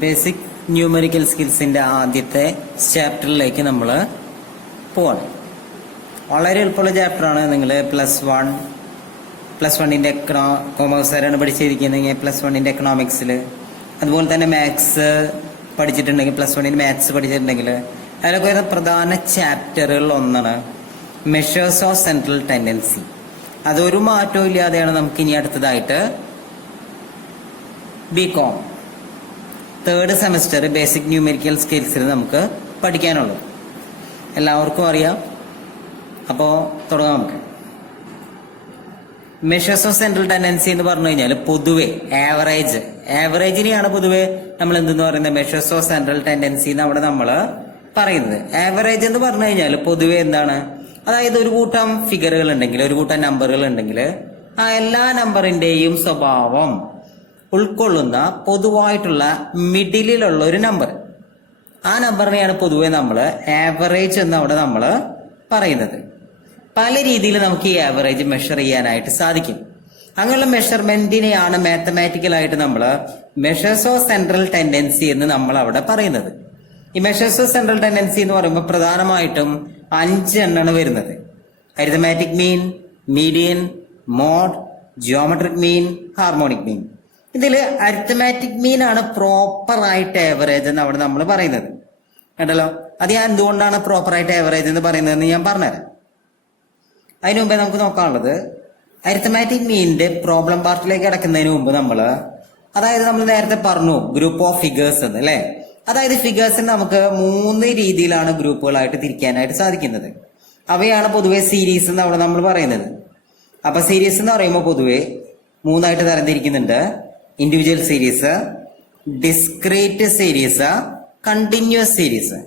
Basic numerical സ്കിൽസിന്റെ ആദ്യത്തെ ചാപ്റ്ററിലേക്ക് നമ്മൾ പോവാണ്. വളരെ എളുപ്പമുള്ള ചാപ്റ്ററാണ്. നിങ്ങൾ പ്ലസ് വണ്ണിന്റെ കൊമേഴ്സാരാണ് പഠിച്ചിരിക്കുന്നതെങ്കിൽ +1 എക്കണോമിക്സിൽ, അതുപോലെ തന്നെ മാത്സ് പഠിച്ചിട്ടുണ്ടെങ്കിൽ +1 മാത്സ് പഠിച്ചിട്ടുണ്ടെങ്കിൽ അതിലൊക്കെ വരുന്ന പ്രധാന ചാപ്റ്ററുകളിൽ ഒന്നാണ് മെഷേഴ്സ് ഓഫ് സെൻട്രൽ ടെൻഡൻസി. അതൊരു മാറ്റവും ഇല്ലാതെയാണ് നമുക്ക് ഇനി അടുത്തതായിട്ട് BCom 3rd semester basic numerical സ്കിൽസിൽ നമുക്ക് പഠിക്കാനുള്ളത്. എല്ലാവർക്കും അറിയാം. അപ്പോൾ തുടങ്ങാം നമുക്ക്. മെഷേഴ്സ് ഓഫ് സെൻട്രൽ ടെൻഡൻസി എന്ന് പറഞ്ഞു കഴിഞ്ഞാൽ പൊതുവെ ആവറേജിനെയാണ് പൊതുവെ നമ്മൾ എന്തെന്ന് പറയുന്നത് മെഷേഴ്സ് ഓഫ് സെൻട്രൽ ടെൻഡൻസി എന്ന് അവിടെ നമ്മൾ പറയുന്നത്. ആവറേജ് എന്ന് പറഞ്ഞു കഴിഞ്ഞാൽ പൊതുവെ എന്താണ്, അതായത് ഒരു കൂട്ടം ഫിഗറുകൾ ഉണ്ടെങ്കിൽ, ഒരു കൂട്ടം നമ്പറുകൾ ഉണ്ടെങ്കിൽ ആ എല്ലാ നമ്പറിന്റെയും സ്വഭാവം ഉൾക്കൊള്ളുന്ന പൊതുവായിട്ടുള്ള മിഡിലുള്ള ഒരു നമ്പർ, ആ നമ്പറിനെയാണ് പൊതുവെ നമ്മൾ ആവറേജ് എന്ന് അവിടെ നമ്മൾ പറയുന്നത്. പല രീതിയിൽ നമുക്ക് ഈ ആവറേജ് മെഷർ ചെയ്യാനായിട്ട് സാധിക്കും. അങ്ങനെയുള്ള മെഷർമെന്റിനെയാണ് മാത്തമാറ്റിക്കലായിട്ട് നമ്മൾ മെഷേഴ്സ് ഓഫ് സെൻട്രൽ ടെൻഡൻസി എന്ന് നമ്മൾ അവിടെ പറയുന്നത്. ഈ മെഷേഴ്സ് ഓഫ് സെൻട്രൽ ടെൻഡൻസി എന്ന് പറയുമ്പോൾ പ്രധാനമായിട്ടും 5 എണ്ണാണ് വരുന്നത്. Arithmetic mean, median, mode, geometric mean, harmonic mean. ഇതിൽ അരിത്തമാറ്റിക് മീൻ ആണ് പ്രോപ്പർ ആയിട്ട് ആവറേജ് എന്ന് അവിടെ നമ്മൾ പറയുന്നത്. കേട്ടല്ലോ, അത് ഞാൻ എന്തുകൊണ്ടാണ് പ്രോപ്പർ ആയിട്ട് ആവറേജ് എന്ന് പറയുന്നതെന്ന് ഞാൻ പറഞ്ഞുതരാം. അതിനു മുമ്പേ നമുക്ക് നോക്കാനുള്ളത് അരിത്തമാറ്റിക് മീനിന്റെ പ്രോബ്ലം പാർട്ടിലേക്ക് കിടക്കുന്നതിന് മുമ്പ് നമ്മൾ നേരത്തെ പറഞ്ഞു ഗ്രൂപ്പ് ഓഫ് ഫിഗേഴ്സ് എന്ന്, അല്ലെ? അതായത് ഫിഗേഴ്സിന് നമുക്ക് 3 രീതിയിലാണ് ഗ്രൂപ്പുകളായിട്ട് തിരിക്കാനായിട്ട് സാധിക്കുന്നത്. അവയാണ് പൊതുവെ സീരീസ് എന്ന് അവിടെ നമ്മൾ പറയുന്നത്. അപ്പൊ സീരീസ് എന്ന് പറയുമ്പോൾ പൊതുവെ 3 ആയിട്ട് തരംതിരിക്കുന്നുണ്ട്: individual series, discrete series, continuous series.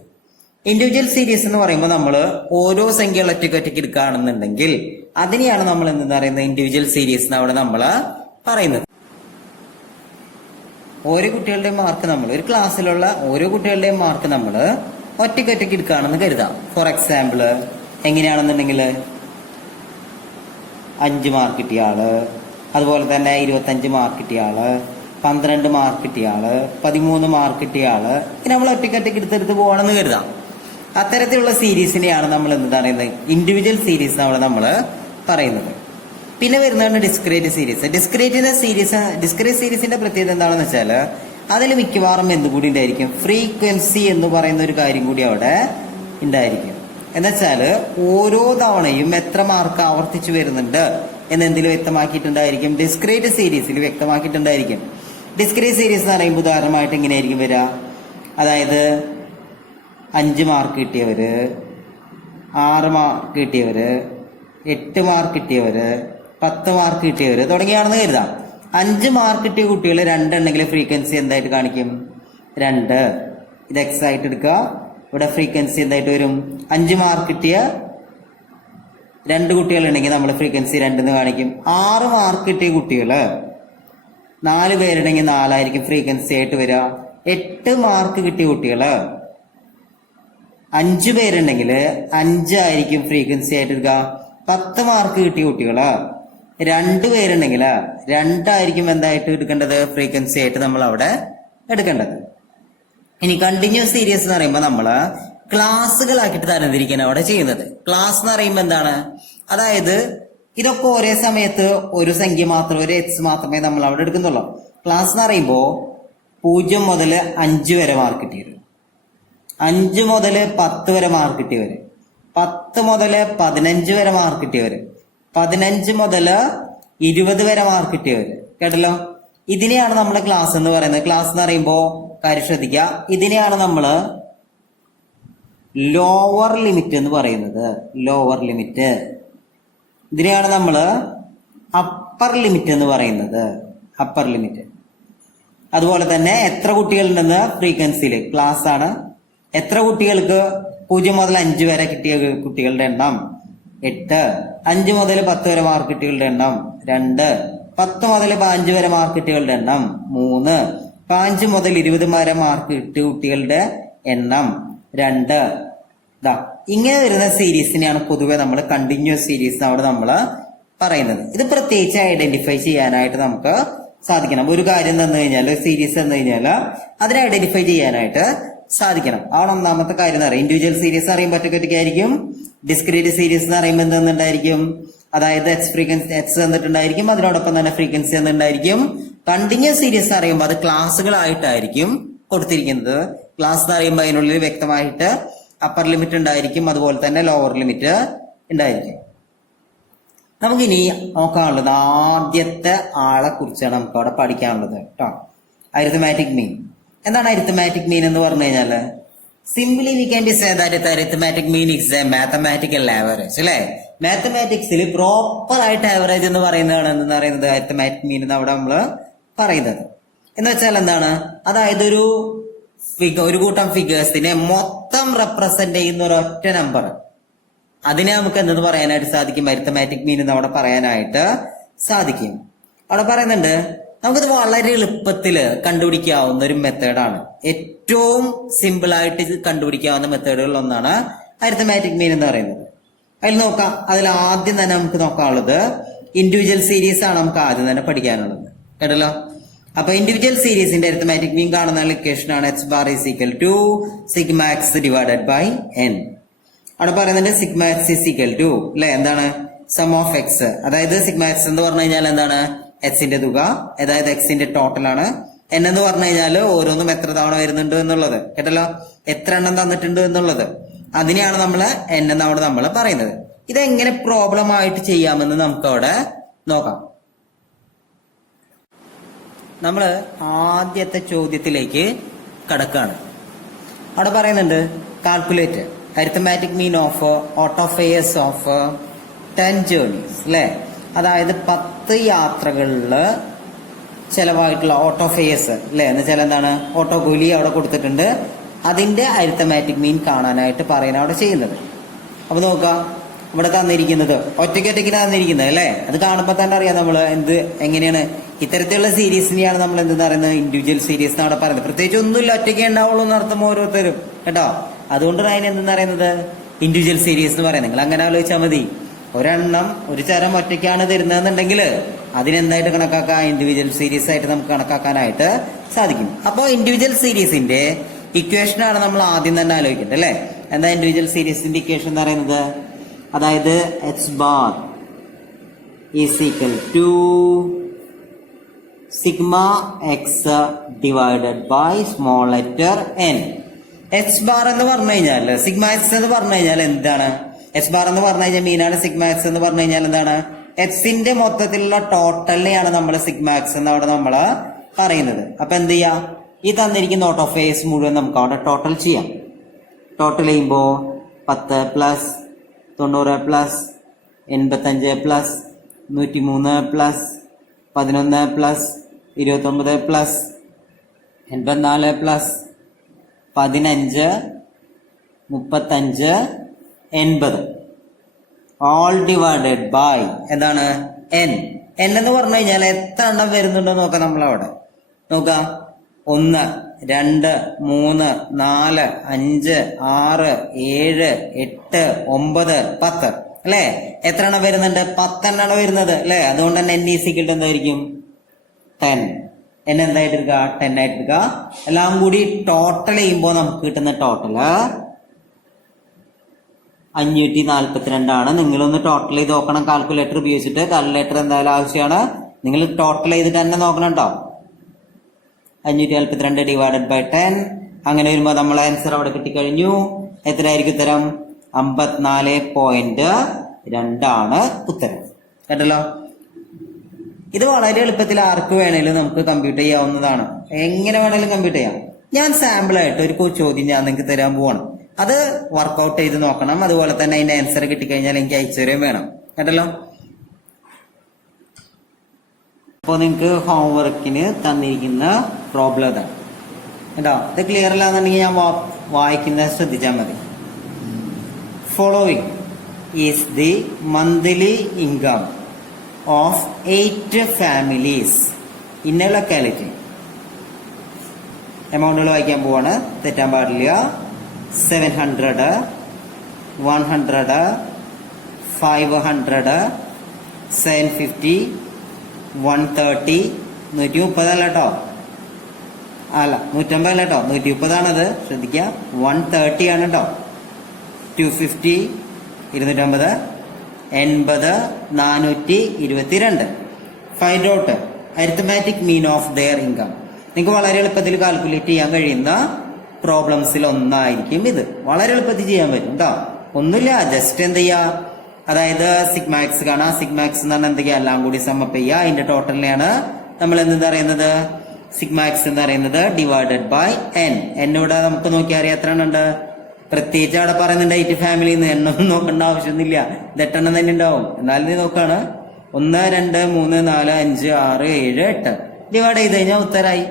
Individual series എന്ന് പറയുമ്പോൾ നമ്മൾ ഓരോ സംഖ്യകൾ ഒറ്റയ്ക്ക് എടുക്കുകയാണെന്നുണ്ടെങ്കിൽ അതിനെയാണ് നമ്മൾ എന്തെന്ന് പറയുന്നത് ഇൻഡിവിജ്വൽ സീരീസ് എന്ന് അവിടെ നമ്മൾ പറയുന്നത്. ഓരോ കുട്ടികളുടെയും മാർക്ക് നമ്മൾ ഒരു ക്ലാസ്സിലുള്ള ഓരോ കുട്ടികളുടെയും മാർക്ക് നമ്മൾ ഒറ്റയ്ക്ക് എടുക്കുകയാണെന്ന് കരുതാം. ഫോർ എക്സാമ്പിൾ എങ്ങനെയാണെന്നുണ്ടെങ്കിൽ 5 മാർക്ക് കിട്ടിയ ആള്, അതുപോലെ തന്നെ 25 മാർക്ക് കിട്ടിയ ആള്, 12 മാർക്ക് കിട്ടിയ ആള്, 13 മാർക്ക് കിട്ടിയ ആള്, ഇങ്ങനെ നമ്മൾ ഒറ്റയ്ക്ക് എടുത്തെടുത്ത് പോകണമെന്ന് കരുതാം. അത്തരത്തിലുള്ള സീരീസിനെയാണ് നമ്മൾ എന്ത് പറയുന്നത് ഇൻഡിവിജ്വൽ സീരീസ് അവിടെ നമ്മൾ പറയുന്നത്. പിന്നെ വരുന്നതാണ് ഡിസ്ക്രീറ്റ് സീരീസ്. ഡിസ്ക്രീറ്റ് സീരീസിന്റെ പ്രത്യേകത എന്താണെന്ന് വെച്ചാൽ അതിൽ മിക്കവാറും എന്തുകൂടി ഉണ്ടായിരിക്കും, ഫ്രീക്വൻസി എന്ന് പറയുന്ന ഒരു കാര്യം കൂടി അവിടെ ഉണ്ടായിരിക്കും. എന്നുവെച്ചാല് ഓരോ തവണയും എത്ര മാർക്ക് ആവർത്തിച്ചു വരുന്നുണ്ട് എന്നെന്തിലും വ്യക്തമാക്കിയിട്ടുണ്ടായിരിക്കും, ഡിസ്ക്രീറ്റ് സീരീസിൽ വ്യക്തമാക്കിയിട്ടുണ്ടായിരിക്കും. ഡിസ്ക്രീറ്റ് സീരീസ് എന്ന് പറയുമ്പോൾ ഉദാഹരണമായിട്ട് ഇങ്ങനെയായിരിക്കും വരിക, അതായത് 5 മാർക്ക് കിട്ടിയവര്, 6 മാർക്ക് കിട്ടിയവര്, 8 മാർക്ക് കിട്ടിയവര്, 10 മാർക്ക് കിട്ടിയവര് തുടങ്ങിയാണെന്ന് കരുതാം. 5 മാർക്ക് കിട്ടിയ കുട്ടികൾ 2 ഉണ്ടെങ്കിൽ ഫ്രീക്വൻസി എന്തായിട്ട് കാണിക്കും, 2. ഇത് എക്സ് ആയിട്ട് എടുക്കുക. ഇവിടെ ഫ്രീക്വൻസി എന്തായിട്ട് വരും, 5 മാർക്ക് കിട്ടിയ 2 കുട്ടികളുണ്ടെങ്കിൽ നമ്മൾ ഫ്രീക്വൻസി 2 എന്ന് കാണിക്കും. 6 മാർക്ക് കിട്ടിയ കുട്ടികള് 4 പേരുണ്ടെങ്കിൽ 4 ആയിരിക്കും ഫ്രീക്വൻസി ആയിട്ട് വരിക. 8 മാർക്ക് കിട്ടിയ കുട്ടികള് 5 പേരുണ്ടെങ്കിൽ 5 ആയിരിക്കും ഫ്രീക്വൻസി ആയിട്ട് എടുക്കുക. 10 മാർക്ക് കിട്ടിയ കുട്ടികള് 2 പേരുണ്ടെങ്കിൽ 2 ആയിരിക്കും എന്തായിട്ട് എടുക്കേണ്ടത്, ഫ്രീക്വൻസി ആയിട്ട് നമ്മൾ അവിടെ എടുക്കേണ്ടത്. ഇനി കണ്ടിന്യൂസ് സീരീസ് എന്ന് പറയുമ്പോൾ നമ്മള് ക്ലാസ്സുകളാക്കിയിട്ട് തരംതിരിക്കാൻ അവിടെ ചെയ്യുന്നത്. ക്ലാസ് എന്ന് പറയുമ്പോൾ എന്താണ്, അതായത് ഇതൊക്കെ ഒരേ സമയത്ത് ഒരു സംഖ്യ മാത്രം, ഒരു എക്സ് മാത്രമേ നമ്മൾ അവിടെ എടുക്കുന്നുള്ളൂ. ക്ലാസ് എന്ന് പറയുമ്പോൾ 0 മുതൽ 5 വരെ മാർക്ക് കിട്ടിയത്, 5 മുതൽ 10 വരെ മാർക്ക് കിട്ടിയവര്, 10 മുതൽ 15 വരെ മാർക്ക് കിട്ടിയവര്, 15 മുതൽ 20 വരെ മാർക്ക് കിട്ടിയവര്. കേട്ടല്ലോ, ഇതിനെയാണ് നമ്മൾ ക്ലാസ് എന്ന് പറയുന്നത്. ക്ലാസ് എന്ന് പറയുമ്പോൾ കാര്യം ശ്രദ്ധിക്കുക, ഇതിനെയാണ് നമ്മള് ലോവർ ലിമിറ്റ് എന്ന് പറയുന്നത്. Lower limit. ഇതിനെയാണ് നമ്മള് അപ്പർ ലിമിറ്റ് എന്ന് പറയുന്നത്. Upper limit. അതുപോലെ തന്നെ എത്ര കുട്ടികളുണ്ടെന്ന് ഫ്രീക്വൻസിയില് ക്ലാസ് ആണ്. എത്ര കുട്ടികൾക്ക് 0 മുതൽ 5 വരെ കിട്ടിയ കുട്ടികളുടെ എണ്ണം 8. 5 മുതൽ 10 വരെ മാർക്ക് കിട്ടികളുടെ എണ്ണം 2. 10 മുതൽ 15 വരെ മാർക്ക് കിട്ടികളുടെ എണ്ണം 3. 15 മുതൽ 20 വരെ മാർക്ക് കിട്ടിയ കുട്ടികളുടെ എണ്ണം 2. ഇങ്ങനെ വരുന്ന സീരീസിനെയാണ് പൊതുവെ നമ്മൾ കണ്ടിന്യൂസ് സീരീസ് അവിടെ നമ്മൾ പറയുന്നത്. ഇത് പ്രത്യേകിച്ച് ഐഡന്റിഫൈ ചെയ്യാനായിട്ട് നമുക്ക് സാധിക്കണം. ഒരു കാര്യം തന്നു കഴിഞ്ഞാൽ, ഒരു സീരീസ് തന്നു കഴിഞ്ഞാൽ അതിനെ ഐഡന്റിഫൈ ചെയ്യാനായിട്ട് സാധിക്കണം. ആണ് ഒന്നാമത്തെ കാര്യം എന്ന് പറയും. ഇൻഡിവിജ്വൽ സീരീസ് അറിയുമ്പോൾ ഒറ്റയ്ക്കൊറ്റയ്ക്കായിരിക്കും. ഡിസ്ക്രീറ്റ് സീരീസ് എന്ന് പറയുമ്പോൾ എന്തെന്നുണ്ടായിരിക്കും, അതായത് എക്സ് തന്നിട്ടുണ്ടായിരിക്കും, അതിനോടൊപ്പം തന്നെ ഫ്രീക്വൻസി തന്നിട്ടുണ്ടായിരിക്കും. കണ്ടിന്യൂസ് സീരീസ് അറിയുമ്പോൾ അത് ക്ലാസ്സുകളായിട്ടായിരിക്കും കൊടുത്തിരിക്കുന്നത്. ക്ലാസ് എന്ന് പറയുമ്പോൾ അതിനുള്ളിൽ വ്യക്തമായിട്ട് അപ്പർ ലിമിറ്റ് ഉണ്ടായിരിക്കും, അതുപോലെ തന്നെ ലോവർ ലിമിറ്റ് ഉണ്ടായിരിക്കും. നമുക്കിനി നോക്കാനുള്ളത് ആദ്യത്തെ ആളെ കുറിച്ചാണ് നമുക്ക് അവിടെ പഠിക്കാനുള്ളത് കേട്ടോ. അരിത്തമാറ്റിക് മീൻ. എന്താണ് അരിത്തമാറ്റിക് മീൻ എന്ന് പറഞ്ഞു കഴിഞ്ഞാല്, simply we can be say that arithmetic mean is A mathematical average അല്ലെ. മാത്തമാറ്റിക്സിൽ പ്രോപ്പർ ആയിട്ട് ആവറേജ് എന്ന് പറയുന്നതാണ് എന്ന് പറയുന്നത് അരിത്തമാറ്റിക് മീൻ എന്ന് അവിടെ നമ്മള് പറയുന്നത്. എന്ന് വെച്ചാൽ എന്താണ്, അതായത് ഒരു കൂട്ടം ഫിഗേഴ്സിനെ മൊത്തം റെപ്രസെന്റ് ചെയ്യുന്ന ഒരൊറ്റ നമ്പർ, അതിനെ നമുക്ക് എന്തെന്ന് പറയാനായിട്ട് സാധിക്കും, അരിത്തമാറ്റിക് മീൻ എന്ന് അവിടെ പറയാനായിട്ട് സാധിക്കും. അവിടെ പറയുന്നുണ്ട്, നമുക്കിത് വളരെ എളുപ്പത്തിൽ കണ്ടുപിടിക്കാവുന്ന ഒരു മെത്തേഡാണ്. ഏറ്റവും സിമ്പിൾ ആയിട്ട് കണ്ടുപിടിക്കാവുന്ന മെത്തേഡുകളിൽ ഒന്നാണ് അരിത്തമാറ്റിക് മീൻ എന്ന് പറയുന്നത്. അതിൽ നോക്കാം. അതിൽ ആദ്യം തന്നെ നമുക്ക് നോക്കാനുള്ളത് ഇൻഡിവിജ്വൽ സീരീസ് ആണ് നമുക്ക് ആദ്യം തന്നെ പഠിക്കാനുള്ളത് കേട്ടല്ലോ. അപ്പൊ ഇൻഡിവിജ്വൽ സീരീസിന്റെ അരിത്തമാറ്റിക് മീൻ കാണുന്ന ഇക്വേഷൻ ആണ് h bar is equal to sigma x divided by n. അവിടെ പറയുന്നുണ്ട് sigma x is equal to അല്ലെ, എന്താണ്, സം ഓഫ് എക്സ്. അതായത് സിഗ്മ എക്സ് എന്ന് പറഞ്ഞു കഴിഞ്ഞാൽ എന്താണ്, എക്സിന്റെ തുക, അതായത് എക്സിന്റെ ടോട്ടൽ ആണ്. എൻ എന്ന് പറഞ്ഞു കഴിഞ്ഞാൽ ഓരോന്നും എത്ര തവണ വരുന്നുണ്ട് എന്നുള്ളത് കേട്ടല്ലോ, എത്ര എണ്ണം തന്നിട്ടുണ്ട് എന്നുള്ളത്, അതിനെയാണ് നമ്മള് എൻ എന്ന് അവിടെ നമ്മൾ പറയുന്നത്. ഇതെങ്ങനെ പ്രോബ്ലം ആയിട്ട് ചെയ്യാമെന്ന് നമുക്ക് അവിടെ നോക്കാം. നമ്മള് ആദ്യത്തെ ചോദ്യത്തിലേക്ക് കടക്കാണ്. അവിടെ പറയുന്നുണ്ട് calculate arithmetic mean of auto fares of 10 journeys അല്ലെ. അതായത് 10 യാത്രകളിൽ ചെലവായിട്ടുള്ള ഓട്ടോഫെയേഴ്സ് അല്ലെ, എന്ന് വെച്ചാൽ എന്താണ്, ഓട്ടോ കൂലി അവിടെ കൊടുത്തിട്ടുണ്ട്. അതിന്റെ അരിത്തമാറ്റിക് മീൻ കാണാനായിട്ട് പറയുന്ന അവിടെ ചെയ്യുന്നത്. അപ്പൊ നോക്കാം, ഇവിടെ തന്നിരിക്കുന്നത് ഒറ്റയ്ക്കൊറ്റയ്ക്കിന് തന്നിരിക്കുന്നത് അല്ലെ. അത് കാണുമ്പോൾ തന്നെ അറിയാം നമ്മൾ എങ്ങനെയാണ് ഇത്തരത്തിലുള്ള സീരീസിനെയാണ് നമ്മൾ എന്തെന്ന് പറയുന്നത്, ഇൻഡിവിജ്വൽ സീരീസ് എന്നാണ് പറയുന്നത്. പ്രത്യേകിച്ച് ഒന്നുമില്ല, ഒറ്റയ്ക്ക് ഉണ്ടാവുള്ളൂ എന്നർത്ഥം ഓരോരുത്തരും കേട്ടോ. അതുകൊണ്ടാണ് അതിന് എന്തെന്ന് പറയുന്നത്, ഇൻഡിവിജ്വൽ സീരീസ് എന്ന് പറയുന്നത്. നിങ്ങൾ അങ്ങനെ ആലോചിച്ചാൽ മതി. ഒരെണ്ണം ഒരു ചരം ഒറ്റയ്ക്കാണ് തരുന്നതെന്നുണ്ടെങ്കിൽ അതിനെന്തായിട്ട് കണക്കാക്കാം, ഇൻഡിവിജ്വൽ സീരീസ് ആയിട്ട് നമുക്ക് കണക്കാക്കാനായിട്ട് സാധിക്കും. അപ്പോൾ ഇൻഡിവിജ്വൽ സീരീസിന്റെ ഇക്വേഷൻ ആണ് നമ്മൾ ആദ്യം തന്നെ ആലോചിക്കേണ്ടത് അല്ലെ. എന്താ ഇൻഡിവിജ്വൽ സീരീസിന്റെ ഇക്വേഷൻ എന്ന് പറയുന്നത്, അതായത് h bar is equal to sigma x divided by small letter n. h bar എന്ന് പറഞ്ഞു കഴിഞ്ഞാൽ, സിഗ്മ എക്സ് എന്ന് പറഞ്ഞു കഴിഞ്ഞാൽ എന്താണ്, h bar എന്ന് പറഞ്ഞു കഴിഞ്ഞാൽ മീനാണ്. സിഗ്മ എക്സ് എന്ന് പറഞ്ഞു കഴിഞ്ഞാൽ എന്താണ്, എക്സിന്റെ മൊത്തത്തിലുള്ള ടോട്ടലിനെയാണ് നമ്മൾ സിഗ്മ എക്സ് എന്ന് അവിടെ നമ്മൾ പറയുന്നത്. അപ്പൊ എന്ത് ചെയ്യാം, ഈ തന്നിരിക്കുന്ന ഓട്ടോഫേസ് മുഴുവൻ നമുക്ക് അവിടെ ടോട്ടൽ ചെയ്യാം. ടോട്ടൽ ചെയ്യുമ്പോ 10 plus 90 plus 85 plus 103 plus 11 plus 29 plus 84 plus 15 35 80 all divided by എന്താണ്, n. n എന്ന് പറഞ്ഞു കഴിഞ്ഞാൽ എത്ര എണ്ണം വരുന്നുണ്ടോ നോക്കാം. നമ്മളവിടെ നോക്കാം, 1 2 3 4 5 6 7 8 9 10 അല്ലെ. എത്ര എണ്ണം വരുന്നുണ്ട്, 10 എണ്ണാണ് വരുന്നത് അല്ലെ. അതുകൊണ്ട് തന്നെ n ഈസ് ഈക്വൽ ടു എന്തായിരിക്കും, 10. n എന്തായിട്ട് എടുക്കുക, 10 ആയിട്ട് എടുക്കുക. എല്ലാം കൂടി ടോട്ടൽ ചെയ്യുമ്പോൾ നമുക്ക് കിട്ടുന്ന ടോട്ടല് 542 ആണ്. നിങ്ങളൊന്ന് ടോട്ടൽ ചെയ്ത് നോക്കണം കാൽക്കുലേറ്റർ ഉപയോഗിച്ചിട്ട്. കാൽക്കുലേറ്റർ എന്തായാലും ആവശ്യമാണ്. നിങ്ങൾ ടോട്ടൽ ചെയ്തിട്ട് തന്നെ നോക്കണം കേട്ടോ. 542 ഡിവൈഡഡ് ബൈ 10. അങ്ങനെ വരുമ്പോൾ നമ്മളെ ആൻസർ അവിടെ കിട്ടിക്കഴിഞ്ഞു. എത്രയായിരിക്കും ഉത്തരം, 54.2 ആണ് ഉത്തരം കേട്ടല്ലോ. ഇത് വളരെ എളുപ്പത്തിൽ ആർക്ക് വേണേലും നമുക്ക് കമ്പ്യൂട്ട് ചെയ്യാവുന്നതാണ്. എങ്ങനെ വേണേലും കമ്പ്യൂട്ട് ചെയ്യാം. ഞാൻ സാമ്പിൾ ആയിട്ട് ഒരു ചോദ്യം ഞാൻ നിങ്ങൾക്ക് തരാൻ പോവാണ്. അത് വർക്ക്ഔട്ട് ചെയ്ത് നോക്കണം. അതുപോലെ തന്നെ അതിന്റെ ആൻസർ കിട്ടിക്കഴിഞ്ഞാൽ എനിക്ക് അയച്ചു തരുകയും വേണം കേട്ടല്ലോ. അപ്പോൾ നിങ്ങൾക്ക് ഹോംവർക്കിന് തന്നിരിക്കുന്ന പ്രോബ്ലം ഇതാണ് കേട്ടോ. ഇത് ക്ലിയർ അല്ലാന്നുണ്ടെങ്കിൽ ഞാൻ വായിക്കുന്നത് ശ്രദ്ധിച്ചാൽ മതി. Following is the monthly income of 8 families in a locality. എമൗണ്ടുകൾ വായിക്കാൻ പോവാണ്, തെറ്റാൻ പാടില്ല. 700, 100, 500, 750, 130, 130 അല്ല കേട്ടോ, അല്ല 150 അല്ല കേട്ടോ, 130ആണത്. ശ്രദ്ധിക്കുക, 130 ആണ് കേട്ടോ. 250 250 80 422. Find out arithmetic mean of their income. നിങ്ങൾക്ക് വളരെ എളുപ്പത്തിൽ കാൽക്കുലേറ്റ് ചെയ്യാൻ കഴിയുന്ന പ്രോബ്ലംസിൽ ഒന്നായിരിക്കും ഇത്. വളരെ എളുപ്പത്തിൽ ചെയ്യാൻ പറ്റും കേട്ടോ. ഒന്നുമില്ല, ജസ്റ്റ് എന്ത് ചെയ്യാ, അതായത് സിഗ്മാക്സ് കാണാം. സിഗ്മാക്സ് എന്ന് പറഞ്ഞാൽ എന്തൊക്കെയാ, എല്ലാം കൂടി സമ്മപ്പ് ചെയ്യുക. അതിന്റെ ടോട്ടലിനെയാണ് നമ്മൾ എന്ത് പറയുന്നത്, സിഗ്മാക്സ് എന്ന് പറയുന്നത് ഡിവൈഡഡ് ബൈ എൻ. എന്നോട് നമുക്ക് നോക്കിയാൽ അറിയാം എത്ര എണ്ണം ഉണ്ട്. പ്രത്യേകിച്ച് അവിടെ പറയുന്നുണ്ട് 8 ഫാമിലിയിൽ നിന്ന് എണ്ണൊന്നും നോക്കേണ്ട ആവശ്യമൊന്നുമില്ല, ഇത് 8 എണ്ണം തന്നെ ഉണ്ടാവും. എന്നാലും നീ നോക്കാണ് 1 2 3 4 5 6 7 8 ഡിവൈഡ് ചെയ്ത് കഴിഞ്ഞാൽ ഉത്തരായി.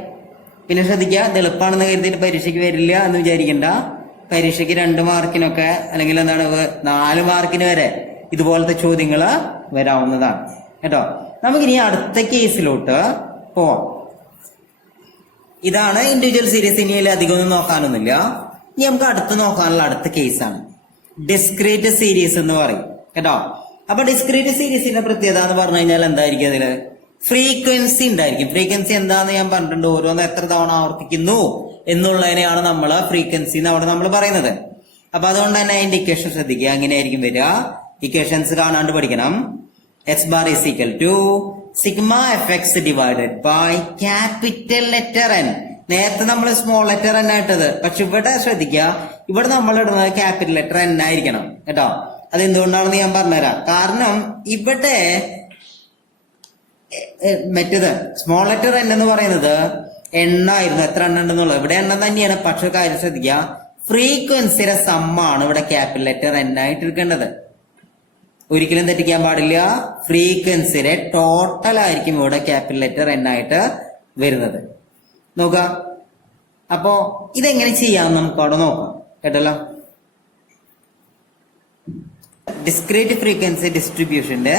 പിന്നെ ശ്രദ്ധിക്കുക, ഇത് എളുപ്പമാണെന്ന് കരുതിയിട്ട് പരീക്ഷയ്ക്ക് വരില്ല എന്ന് വിചാരിക്കണ്ട. പരീക്ഷയ്ക്ക് 2 മാർക്കിനൊക്കെ അല്ലെങ്കിൽ എന്താണ് 4 മാർക്കിന് വരെ ഇതുപോലത്തെ ചോദ്യങ്ങൾ വരാവുന്നതാണ് കേട്ടോ. നമുക്കിനി അടുത്ത കേസിലോട്ട് പോവാം. ഇതാണ് ഇൻഡിവിജ്വൽ സീരീസ്. ഇനി അധികം ഒന്നും നോക്കാനൊന്നുമില്ല. ഇനി നമുക്ക് അടുത്ത് നോക്കാനുള്ള അടുത്ത കേസാണ് ഡിസ്ക്രീറ്റ് സീരീസ് എന്ന് പറയും കേട്ടോ. അപ്പൊ ഡിസ്ക്രീറ്റ് സീരീസിന്റെ പ്രത്യേകത എന്ന് പറഞ്ഞു കഴിഞ്ഞാൽ എന്തായിരിക്കും, അതില് ഫ്രീക്വൻസി ഉണ്ടായിരിക്കും. ഫ്രീക്വൻസി എന്താന്ന് ഞാൻ പറഞ്ഞിട്ടുണ്ട്, ഓരോന്ന് എത്ര തവണ ആവർത്തിക്കുന്നു എന്നുള്ളതിനെയാണ് നമ്മൾ ഫ്രീക്വൻസി എന്ന് അവിടെ നമ്മൾ പറയുന്നത്. അപ്പൊ അതുകൊണ്ട് തന്നെ അതിന്റെ ഇക്വേഷൻ ശ്രദ്ധിക്കുക, എങ്ങനെയായിരിക്കും വരിക. ഇക്വേഷൻസ് കാണാണ്ട് പഠിക്കണം. X bar is equal to sigma f x divided by capital letter n. നേരത്തെ നമ്മൾ സ്മോൾ ലെറ്റർ എൻ ആയിട്ടത്, പക്ഷെ ഇവിടെ ശ്രദ്ധിക്കുക, ഇവിടെ നമ്മൾ ഇടുന്നത് ക്യാപിറ്റൽ ലെറ്റർ എൻ ആയിരിക്കണം കേട്ടോ. അതെന്തുകൊണ്ടാണെന്ന് ഞാൻ പറഞ്ഞുതരാം. കാരണം ഇവിടെ മറ്റേത് സ്മോൾ ലെറ്റർ എൻ എന്ന് പറയുന്നത് എണ്ണായിരുന്നു, എത്ര എണ്ണം ഉണ്ടെന്നുള്ളത്. ഇവിടെ എണ്ണം തന്നെയാണ്, പക്ഷെ കാര്യം ശ്രദ്ധിക്കുക, ഫ്രീക്വൻസിയുടെ സമ്മാണ് ഇവിടെ ക്യാപിറ്റൽ ലെറ്റർ എൻ ആയിട്ട് എടുക്കേണ്ടത്. ഒരിക്കലും തെറ്റിക്കാൻ പാടില്ല. ഫ്രീക്വൻസിയുടെ ടോട്ടൽ ആയിരിക്കും ഇവിടെ ക്യാപിറ്റൽ ലെറ്റർ എൻ ആയിട്ട് വരുന്നത്. നോക്കുക, അപ്പോ ഇതെങ്ങനെ ചെയ്യാമെന്ന് നമുക്ക് അവിടെ നോക്കാം കേട്ടല്ലോ. ഡിസ്ക്രീറ്റ് ഫ്രീക്വൻസി ഡിസ്ട്രിബ്യൂഷന്റെ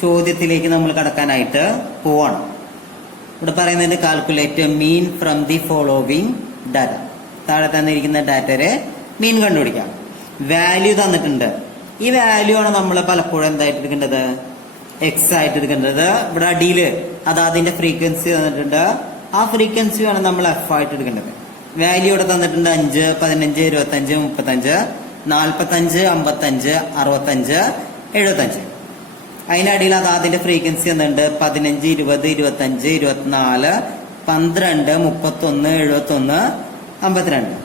ചോദ്യത്തിലേക്ക് നമ്മൾ കടക്കാനായിട്ട് പോവാണ്. ഇവിടെ പറയുന്നത് calculate mean from the following data. താഴെ തന്നിരിക്കുന്ന ഡാറ്റയുടെ മീൻ കണ്ടുപിടിക്കാം. വാല്യൂ തന്നിട്ടുണ്ട്. ഈ വാല്യൂ ആണ് നമ്മൾ പലപ്പോഴും എന്തായിട്ട് എടുക്കേണ്ടത്, എക്സ് ആയിട്ട് എടുക്കേണ്ടത്. ഇവിടെ അടിയില് അത് അതിന്റെ ഫ്രീക്വൻസി തന്നിട്ടുണ്ട്. ആ ഫ്രീക്വൻസി ആണ് നമ്മൾ എഫ് ആയിട്ട് എടുക്കേണ്ടത്. വാല്യൂ ഇവിടെ തന്നിട്ടുണ്ട് 5 15 25 35 45 55 65 75. അതിനടിയിൽ അത് അതിന്റെ ഫ്രീക്വൻസി തന്നിട്ടുണ്ട് 15 20 25 24 12 31 71 52.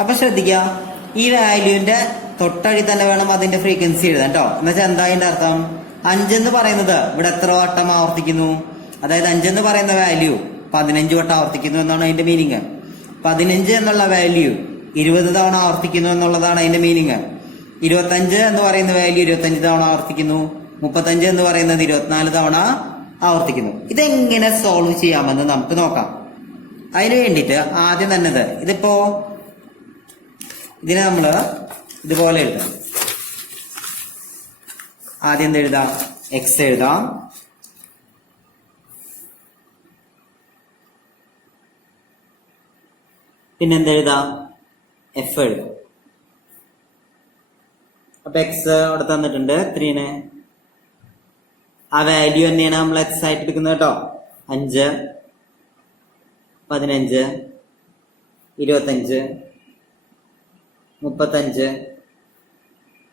അപ്പൊ ശ്രദ്ധിക്കുക, ഈ വാല്യൂവിന്റെ തൊട്ടടി തന്നെ വേണം അതിന്റെ ഫ്രീക്വൻസി എഴുതാൻ കേട്ടോ. എന്നുവെച്ചാൽ എന്താ അതിന്റെ അർത്ഥം, 5 എന്ന് പറയുന്നത് ഇവിടെ എത്ര വട്ടം ആവർത്തിക്കുന്നു, അതായത് 5 എന്ന് പറയുന്ന വാല്യൂ 15 വട്ടം ആവർത്തിക്കുന്നു എന്നാണ് അതിന്റെ മീനിങ്. 15 എന്നുള്ള വാല്യൂ 20 തവണ ആവർത്തിക്കുന്നു എന്നുള്ളതാണ് അതിന്റെ മീനിങ്. 25 എന്ന് പറയുന്ന വാല്യൂ 25 തവണ ആവർത്തിക്കുന്നു. 35 എന്ന് പറയുന്നത് 24 തവണ ആവർത്തിക്കുന്നു. ഇതെങ്ങനെ സോൾവ് ചെയ്യാമെന്ന് നമുക്ക് നോക്കാം. അതിന് വേണ്ടിയിട്ട് ആദ്യം തന്നെ ഇതിപ്പോ ഇതിനെ നമ്മള് ഇതുപോലെ എഴുതാം. ആദ്യം എന്ത് എഴുതാം, എക്സ് എഴുതാം. പിന്നെന്തെഴുതാം, എഫ് എഴുതാം. അപ്പൊ എക്സ് അവിടെ തന്നിട്ടുണ്ട് 3. ആ വാല്യൂ തന്നെയാണ് നമ്മൾ എക്സ് ആയിട്ട് എടുക്കുന്നത് കേട്ടോ. 5 15 25 35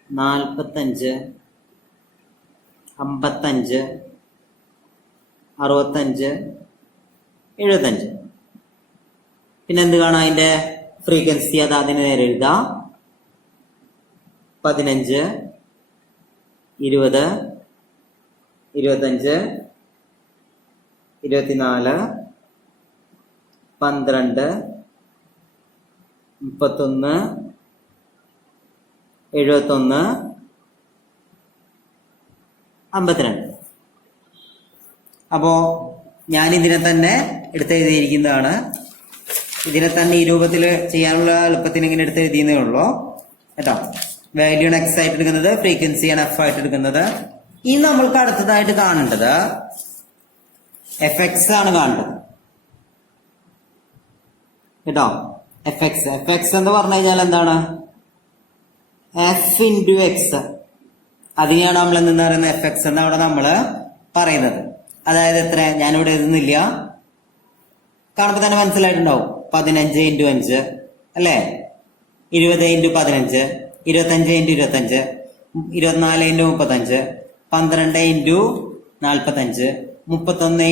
45 55 65 75. പിന്നെ എന്ത് കാണാം, അതിന്റെ ഫ്രീക്വൻസി അത് അതിന് നേരെ എഴുതാം. 15 20 25 24 12 31 71 52. അപ്പോ ഞാൻ ഇതിനെ തന്നെ എടുത്തെഴുതിയിരിക്കുന്നതാണ്. ഇതിനെ തന്നെ ഈ രൂപത്തിൽ ചെയ്യാനുള്ള എളുപ്പത്തിന് ഇങ്ങനെ എടുത്തെഴുതിയെന്നേ ഉള്ളൂ കേട്ടോ. വാല്യൂ ആണ് എക്സ് ആയിട്ട് എടുക്കുന്നത്, ഫ്രീക്വൻസിയാണ് എഫ് ആയിട്ട് എടുക്കുന്നത്. ഇനി നമ്മൾക്ക് അടുത്തതായിട്ട് കാണേണ്ടത് എഫ് എക്സ് ആണ് കാണേണ്ടത് കേട്ടോ. എഫ് എക്സ് എന്ന് പറഞ്ഞു കഴിഞ്ഞാൽ എന്താണ്, എഫ് ഇൻറ്റു എക്സ്. അതിനെയാണ് നമ്മൾ എന്തെന്ന് പറയുന്നത് എഫ് എക്സ് എന്ന് അവിടെ നമ്മള് പറയുന്നത്. അതായത് എത്ര, ഞാനിവിടെ എഴുതുന്നില്ല, കാണുമ്പോൾ തന്നെ മനസ്സിലായിട്ടുണ്ടാവും. 15 × 5 അല്ലേ, 20 × 15, 25 × 25, 24 × 35, 12 × 45, 31 ×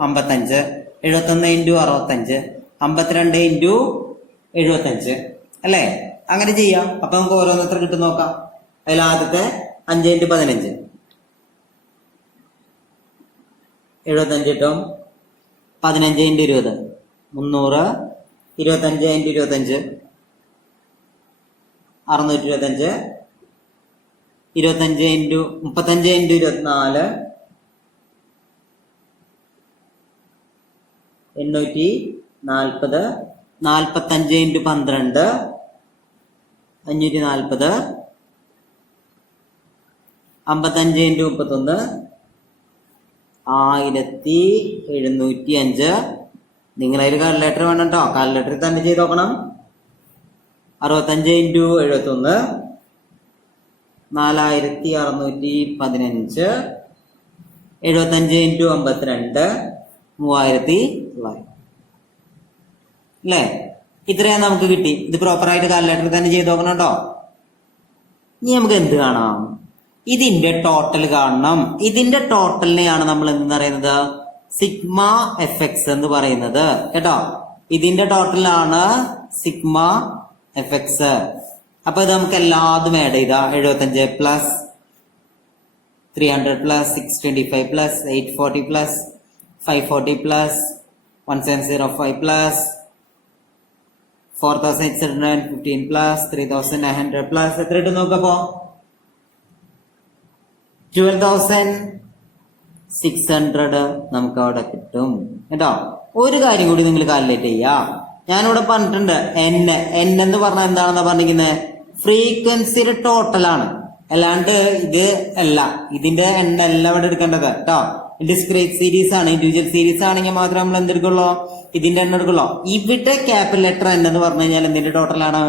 55, 71 × 65, 52 × 75 അല്ലേ. അങ്ങനെ ചെയ്യാം. അപ്പൊ നമുക്ക് ഓരോന്നത്ര കിട്ടും നോക്കാം. അതിൽ ആദ്യത്തെ 5 × 15 75 കിട്ടും. 15 × 20 300, 25 × 25 625, 35 × 24 840, 45 × 12 540, 55 × 31 1705. നിങ്ങളതിൽ കാൽക്കുലേറ്റർ വേണം കേട്ടോ. കാൽക്കുലേറ്ററിൽ തന്നെ ചെയ്ത് നോക്കണം. 65 × 71 4615, 75 × 52 3900 അല്ലേ. ഇത്രയും നമുക്ക് കിട്ടി. ഇത് പ്രോപ്പറായിട്ട് കാൽക്കുലേറ്ററിൽ തന്നെ ചെയ്ത് നോക്കണം കേട്ടോ. ഇനി നമുക്ക് എന്ത് കാണാം? ഇതിന്റെ ടോട്ടൽ കാണണം. ഇതിന്റെ ടോട്ടലിനെയാണ് നമ്മൾ എന്ത് പറയുന്നത്? സിഗ്മ എഫ് എക്സ് എന്ന് പറയുന്നത് കേട്ടോ. ഇതിന്റെ ടോട്ടലാണ് സിഗ്മ എഫ് എക്സ്. അപ്പൊ ഇത് നമുക്ക് എല്ലാതും ആഡ് ചെയ്താ 75 plus 300 plus 625 plus 840 plus 540 plus 1705 plus 4815 plus 3900 plus എത്ര കിട്ടും നോക്കപ്പോ? 12,600 നമുക്ക് അവിടെ കിട്ടും കേട്ടോ. ഒരു കാര്യം കൂടി നിങ്ങൾ കാൽക്കുലേറ്റ് ചെയ്യാം. ഞാനിവിടെ പറഞ്ഞിട്ടുണ്ട് എൻ എന്ന് പറഞ്ഞാൽ എന്താണെന്നാ പറഞ്ഞിരിക്കുന്നത്? ഫ്രീക്വൻസിയുടെ ടോട്ടലാണ്, അല്ലാണ്ട് ഇത് അല്ല. ഇതിന്റെ എണ്ണല്ല ഇവിടെ എടുക്കേണ്ടത് കേട്ടോ. ഡിസ്ക്രീറ്റ് സീരീസ് ആണ്. ഇൻഡിവിജ്വൽ സീരീസ് ആണെങ്കിൽ മാത്രമേ നമ്മൾ എന്തെടുക്കുള്ളൂ? ഇതിന്റെ എണ്ണം എടുക്കുള്ളൂ. ഇവിടെ ക്യാപിറ്റൽ ലെറ്റർ എൻ എന്ന് പറഞ്ഞു കഴിഞ്ഞാൽ എന്തിന്റെ ടോട്ടലാണ്?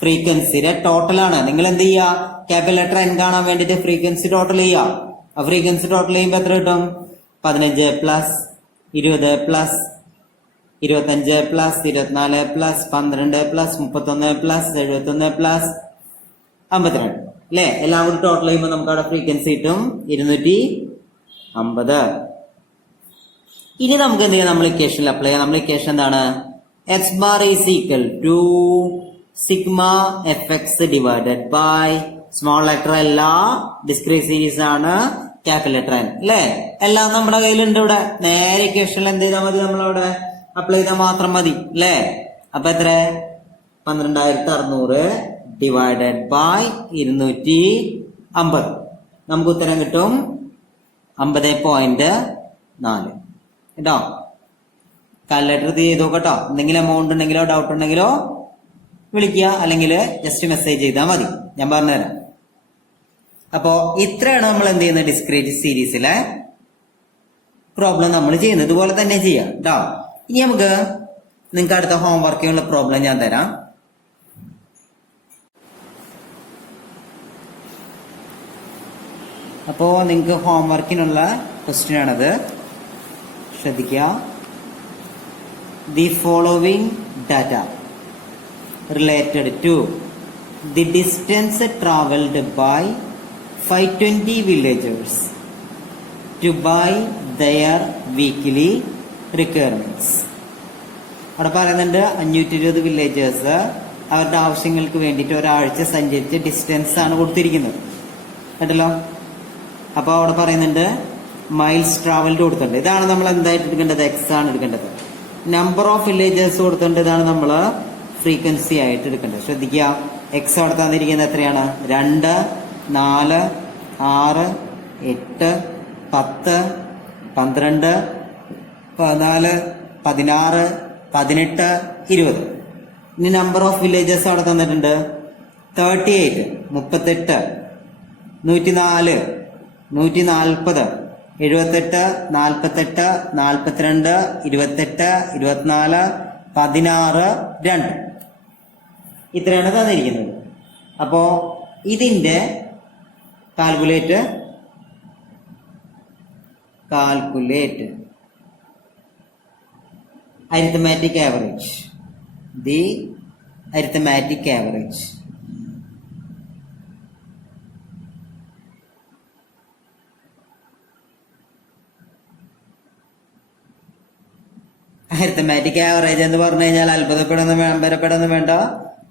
ഫ്രീക്വൻസിയുടെ ടോട്ടലാണ്. നിങ്ങൾ എന്ത് ചെയ്യുക? ക്യാപിറ്റൽ ലെറ്റർ എൻ കാണാൻ വേണ്ടിട്ട് ഫ്രീക്വൻസി ടോട്ടൽ ചെയ്യുക. ആ ഫ്രീക്വൻസി ടോട്ടൽ ചെയ്യുമ്പോൾ എത്ര കിട്ടും? 15 plus 20 plus 25 plus 24 plus 12 plus 31 plus 71 plus 52 അല്ലെ. എല്ലാം കൂടി ടോട്ടൽ ചെയ്യുമ്പോൾ നമുക്ക് അവിടെ ഫ്രീക്വൻസി കിട്ടും 250. ഇനി നമുക്ക് എന്ത് ചെയ്യാം? നമ്മൾ ഇക്വേഷനിൽ അപ്ലൈ ചെയ്യാം. നമ്മൾ ഇക്വേഷൻ എന്താണ്? X bar is equal to sigma f x divided by small letter എല്ലാ ഡിസ്ക്രീറ്റ് സീരീസ് ആണ്, ക്യാപിറ്റൽ ലെറ്റർ എൻ അല്ലെ. എല്ലാം നമ്മുടെ കയ്യിലുണ്ട് ഇവിടെ. നേരെ ഇക്വേഷനിൽ എന്ത് ചെയ്താൽ മതി? നമ്മളവിടെ അപ്ലൈ ചെയ്താൽ മാത്രം മതി അല്ലേ. അപ്പൊ എത്ര? 12600 ഡിവൈഡഡ് ബൈ 250. നമുക്ക് ഉത്തരം കിട്ടും 50.4 കേട്ടോ. കാൽക്കുലേറ്റർ ചെയ്ത് നോക്കട്ടോ. എന്തെങ്കിലും എമൗണ്ട് ഉണ്ടെങ്കിലോ ഡൗട്ട് ഉണ്ടെങ്കിലോ വിളിക്കുക, അല്ലെങ്കിൽ ജസ്റ്റ് മെസ്സേജ് ചെയ്താൽ മതി, ഞാൻ പറഞ്ഞുതരാം. അപ്പോ ഇത്രയാണ് നമ്മൾ എന്ത് ചെയ്യുന്നത്? ഡിസ്ക്രീറ്റ് സീരീസിലെ പ്രോബ്ലം നമ്മൾ ചെയ്യുന്നത്. ഇതുപോലെ തന്നെ ചെയ്യാം കേട്ടോ. ഇനി നമുക്ക് നിങ്ങൾക്ക് അടുത്ത ഹോംവർക്കിനുള്ള പ്രോബ്ലം ഞാൻ തരാം. അപ്പോ നിങ്ങൾക്ക് ഹോംവർക്കിനുള്ള ക്വസ്റ്റ്യൻ ആണത്. ശ്രദ്ധിക്കുക. The following data related to the distance traveled by 520 villagers to buy their weekly requirements. അവിടെ പറയുന്നുണ്ട് 520 വില്ലേജേഴ്സ് അവരുടെ ആവശ്യങ്ങൾക്ക് വേണ്ടിയിട്ട് ഒരാഴ്ച സഞ്ചരിച്ച ഡിസ്റ്റൻസ് ആണ് കൊടുത്തിരിക്കുന്നത് കേട്ടല്ലോ. അപ്പൊ അവിടെ പറയുന്നുണ്ട് മൈൽസ് ട്രാവൽഡ് കൊടുത്തിട്ടുണ്ട്. ഇതാണ് നമ്മൾ എന്തായിട്ട് എടുക്കേണ്ടത്? എക്സ് ആണ് എടുക്കേണ്ടത്. നമ്പർ ഓഫ് വില്ലേജേഴ്സ് കൊടുത്തിട്ടുണ്ട്. ഇതാണ് നമ്മൾ ഫ്രീക്വൻസി ആയിട്ട് എടുക്കേണ്ടത്. ശ്രദ്ധിക്കുക. എക്സ് അവിടെ തന്നിരിക്കുന്നത് എത്രയാണ്? 2, 4, 6, 8, 10, 12, 14, 16, 18, 20. ഇനി നമ്പർ ഓഫ് വില്ലേജസ് അവിടെ തന്നിട്ടുണ്ട് 38, 38, 104, 140, 78, 48, 42, 28, 24, 16, 2. ഇത്രയാണ് തന്നിരിക്കുന്നത്. അപ്പോ ഇതിന്റെ calculate arithmetic average. The arithmetic average. Arithmetic average എന്ന് പറഞ്ഞു കഴിഞ്ഞാൽ അത്ഭുതപ്പെടുന്ന വേണ്ട.